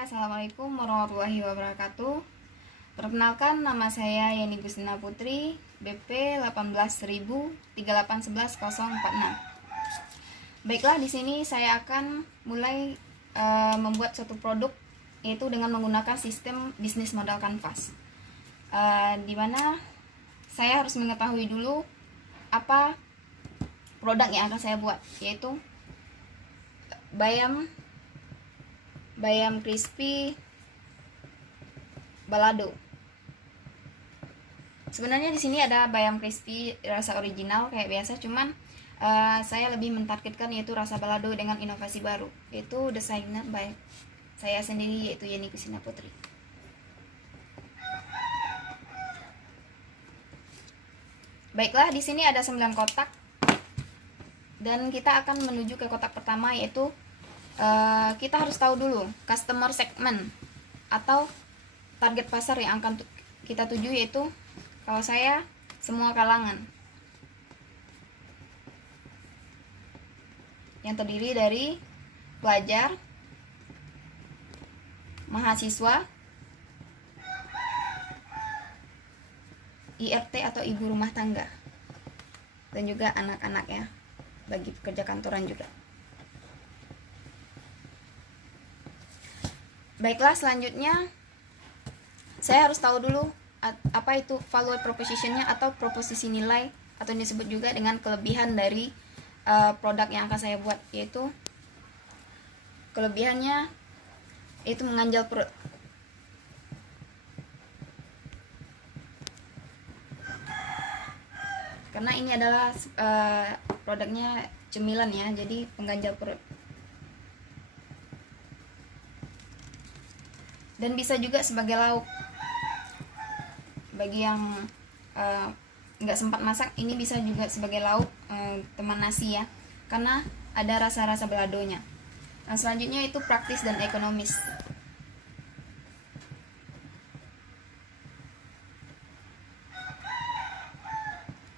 Assalamualaikum warahmatullahi wabarakatuh. Perkenalkan, nama saya Yeni Gustina Putri, BP 18.03811.046. Baiklah, di sini saya akan mulai membuat suatu produk, yaitu dengan menggunakan sistem bisnis modal kanvas. Di mana saya harus mengetahui dulu apa produk yang akan saya buat, yaitu bayam crispy balado. Sebenarnya di sini ada bayam crispy rasa original kayak biasa, cuman saya lebih mentargetkan yaitu rasa balado dengan inovasi baru, yaitu desainer by saya sendiri, yaitu Yeni Gustina Putri. Baiklah, di sini ada 9 kotak dan kita akan menuju ke kotak pertama, yaitu kita harus tahu dulu customer segment atau target pasar yang akan kita tuju, yaitu kalau saya semua kalangan, yang terdiri dari pelajar, mahasiswa, IRT atau ibu rumah tangga, dan juga anak-anak ya, bagi pekerja kantoran juga. Baiklah, selanjutnya saya harus tahu dulu apa itu value propositionnya atau proposisi nilai, atau disebut juga dengan kelebihan dari produk yang akan saya buat, yaitu kelebihannya itu mengganjal perut. Karena ini adalah produknya cemilan ya, jadi pengganjal perut. Dan bisa juga sebagai lauk. Bagi yang nggak sempat masak, ini bisa juga sebagai lauk teman nasi ya, karena ada rasa-rasa baladonya. Nah, selanjutnya itu praktis dan ekonomis.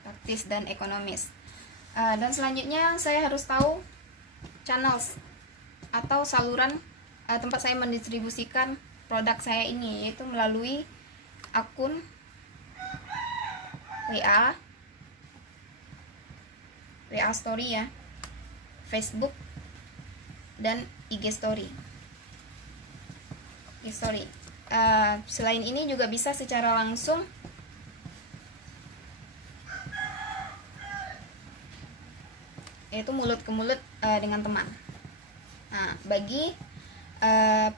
Praktis dan ekonomis. Dan selanjutnya saya harus tahu channels atau saluran tempat saya mendistribusikan produk saya ini, yaitu melalui akun WA story ya, Facebook, dan IG story. Selain ini juga bisa secara langsung yaitu mulut ke mulut dengan teman. Nah, bagi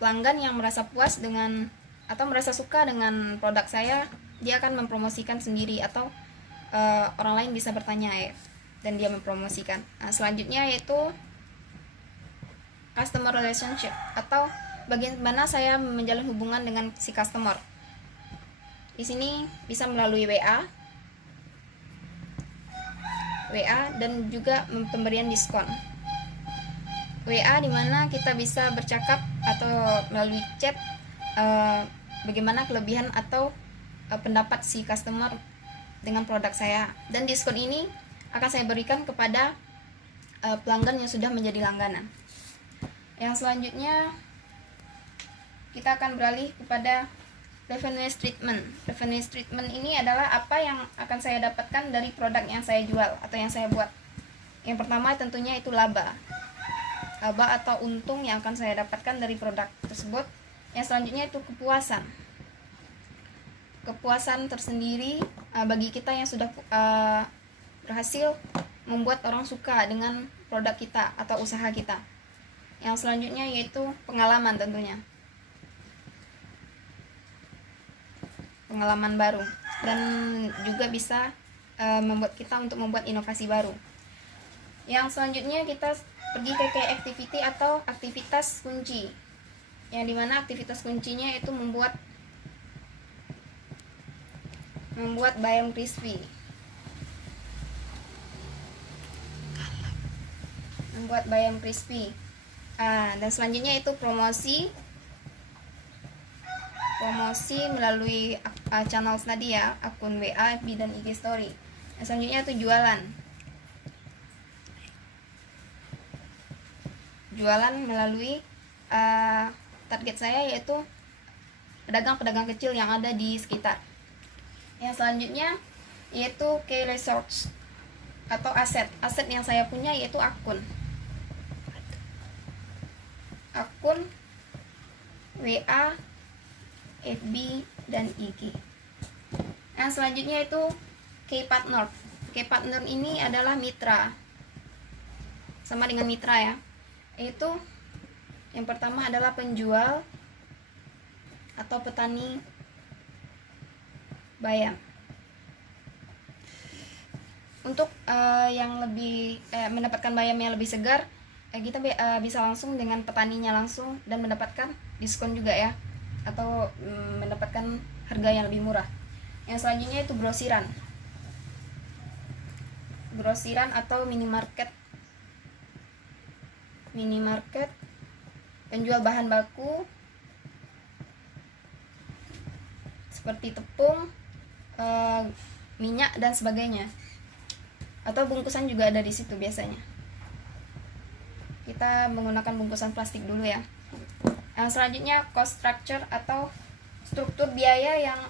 pelanggan yang merasa puas dengan atau merasa suka dengan produk saya, dia akan mempromosikan sendiri, atau orang lain bisa bertanya ya, dan dia mempromosikan. Nah, selanjutnya yaitu customer relationship, atau bagaimana saya menjalin hubungan dengan si customer. Di sini bisa melalui WA dan juga pemberian diskon. WA dimana kita bisa bercakap atau melalui chat bagaimana kelebihan atau pendapat si customer dengan produk saya, dan diskon ini akan saya berikan kepada pelanggan yang sudah menjadi langganan. Yang selanjutnya kita akan beralih kepada revenue treatment. Revenue treatment ini adalah apa yang akan saya dapatkan dari produk yang saya jual atau yang saya buat. Yang pertama tentunya itu laba atau untung yang akan saya dapatkan dari produk tersebut. Yang selanjutnya itu kepuasan tersendiri bagi kita yang sudah berhasil membuat orang suka dengan produk kita atau usaha kita. Yang selanjutnya yaitu pengalaman, tentunya pengalaman baru, dan juga bisa membuat kita untuk membuat inovasi baru. Yang selanjutnya kita pergi ke activity atau aktivitas kunci, yang dimana aktivitas kuncinya itu membuat bayam crispy, dan selanjutnya itu promosi melalui channel tadi ya, akun WA, FB, dan IG story. Yang selanjutnya itu jualan melalui target saya yaitu pedagang-pedagang kecil yang ada di sekitar. Yang selanjutnya yaitu key resource atau aset yang saya punya, yaitu akun WA, FB, dan IG. Yang selanjutnya itu key partner. Key partner ini adalah mitra, sama dengan mitra ya. Itu yang pertama adalah penjual atau petani bayam. Untuk yang lebih mendapatkan bayam yang lebih segar, kita bisa langsung dengan petaninya langsung dan mendapatkan diskon juga ya, atau mendapatkan harga yang lebih murah. Yang selanjutnya itu grosiran atau minimarket. Penjual bahan baku seperti tepung, minyak dan sebagainya, atau bungkusan juga ada di situ. Biasanya kita menggunakan bungkusan plastik dulu ya. Yang selanjutnya cost structure atau struktur biaya yang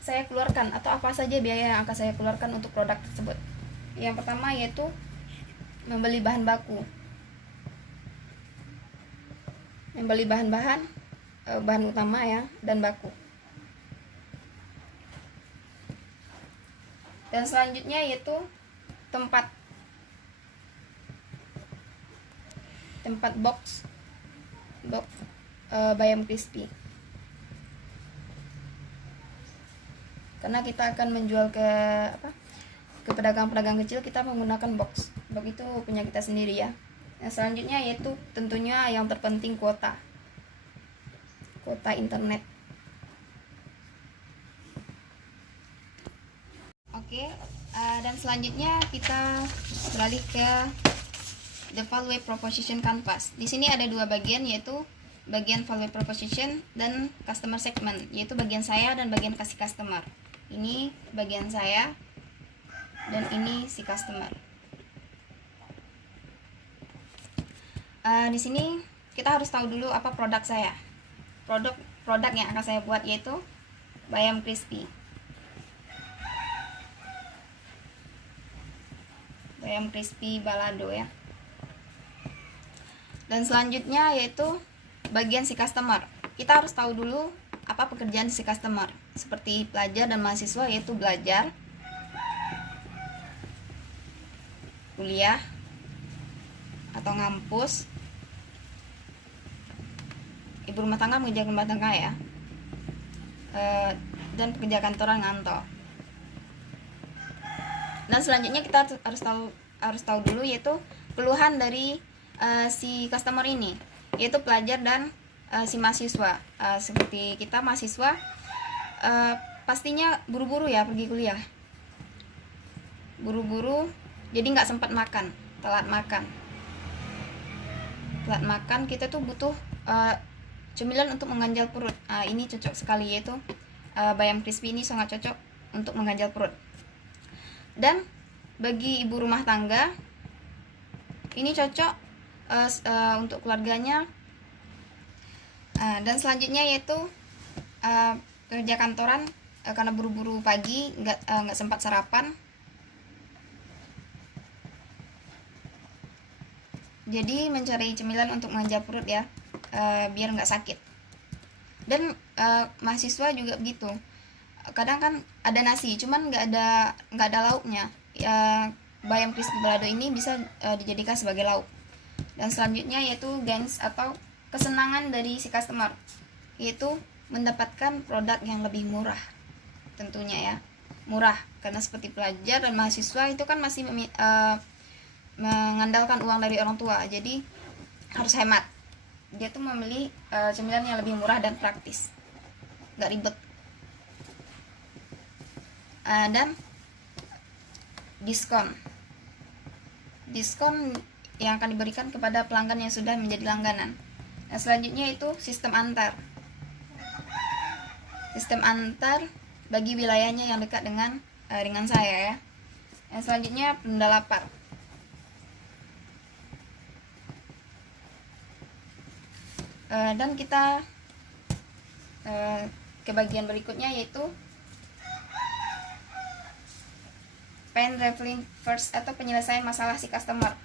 saya keluarkan, atau apa saja biaya yang akan saya keluarkan untuk produk tersebut. Yang pertama yaitu membeli bahan baku, membeli bahan utama ya, dan baku. Dan selanjutnya yaitu tempat box bayam crispy, karena kita akan menjual ke pedagang-pedagang kecil, kita menggunakan box itu punya kita sendiri ya. Yang selanjutnya yaitu tentunya yang terpenting kuota internet. Oke, dan selanjutnya kita beralih ke the value proposition canvas. Di sini ada dua bagian, yaitu bagian value proposition dan customer segment, yaitu bagian saya dan bagian kasih customer. Ini bagian saya dan ini si customer. Di sini kita harus tahu dulu apa produk saya. Produk yang akan saya buat yaitu bayam crispy. Bayam crispy balado ya. Dan selanjutnya yaitu bagian si customer. Kita harus tahu dulu apa pekerjaan si customer. Seperti pelajar dan mahasiswa, yaitu belajar, kuliah atau ngampus, ibu rumah tangga mengerjakan rumah tangga ya, dan pekerja kantoran ngantor. Dan selanjutnya kita harus tahu dulu yaitu keluhan dari si customer ini, yaitu pelajar dan si mahasiswa. Seperti kita mahasiswa pastinya buru-buru ya pergi kuliah, buru-buru, jadi nggak sempat makan, telat makan. Kita tuh butuh cemilan untuk mengganjal perut. Ini cocok sekali, yaitu bayam crispy ini sangat cocok untuk mengganjal perut. Dan bagi ibu rumah tangga ini cocok untuk keluarganya. Dan selanjutnya yaitu kerja kantoran, karena buru-buru pagi nggak sempat sarapan, jadi mencari cemilan untuk mengganjal perut ya, biar nggak sakit. Dan mahasiswa juga begitu, kadang kan ada nasi cuman nggak ada lauknya ya, bayam crispy balado ini bisa dijadikan sebagai lauk. Dan selanjutnya yaitu gains atau kesenangan dari si customer, yaitu mendapatkan produk yang lebih murah. Tentunya ya murah, karena seperti pelajar dan mahasiswa itu kan masih mengandalkan uang dari orang tua, jadi harus hemat. Dia tuh membeli cemilan yang lebih murah dan praktis, nggak ribet. Dan diskon yang akan diberikan kepada pelanggan yang sudah menjadi langganan. Nah, selanjutnya itu sistem antar bagi wilayahnya yang dekat dengan saya ya. Yang selanjutnya penunda lapar. Dan kita ke bagian berikutnya, yaitu pain relief first atau penyelesaian masalah si customer.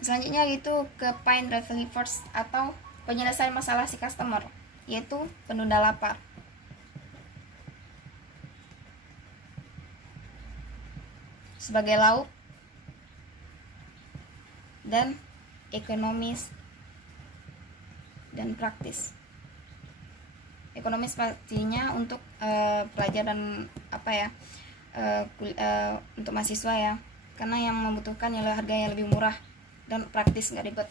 Selanjutnya yaitu ke pain relief first atau penyelesaian masalah si customer, yaitu penunda lapar. Sebagai lauk dan ekonomis dan praktis. Ekonomis pastinya untuk pelajaran untuk mahasiswa ya, karena yang membutuhkan ialah harga yang lebih murah dan praktis, nggak ribet.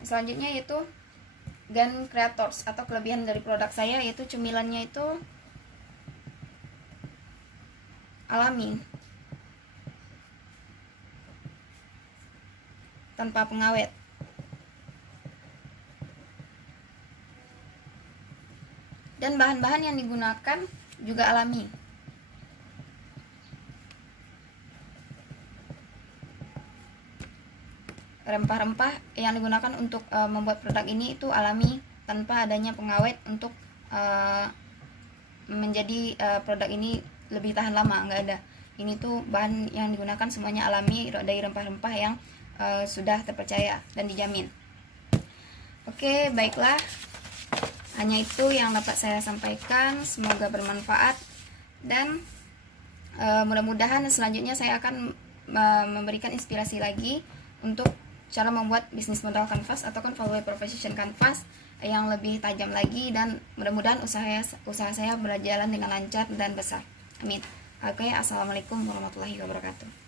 Selanjutnya yaitu gun creators atau kelebihan dari produk saya, yaitu cemilannya itu alami, tanpa pengawet. Dan bahan-bahan yang digunakan juga alami. Rempah-rempah yang digunakan untuk membuat produk ini itu alami, tanpa adanya pengawet untuk menjadi produk ini lebih tahan lama, nggak ada. Ini tuh bahan yang digunakan semuanya alami dari rempah-rempah yang sudah terpercaya dan dijamin. Oke, baiklah. Hanya itu yang dapat saya sampaikan, semoga bermanfaat, dan mudah-mudahan selanjutnya saya akan memberikan inspirasi lagi untuk cara membuat bisnis modal kanvas ataupun value proposition kanvas yang lebih tajam lagi, dan mudah-mudahan usaha saya berjalan dengan lancar dan besar. Amin. Oke, assalamualaikum warahmatullahi wabarakatuh.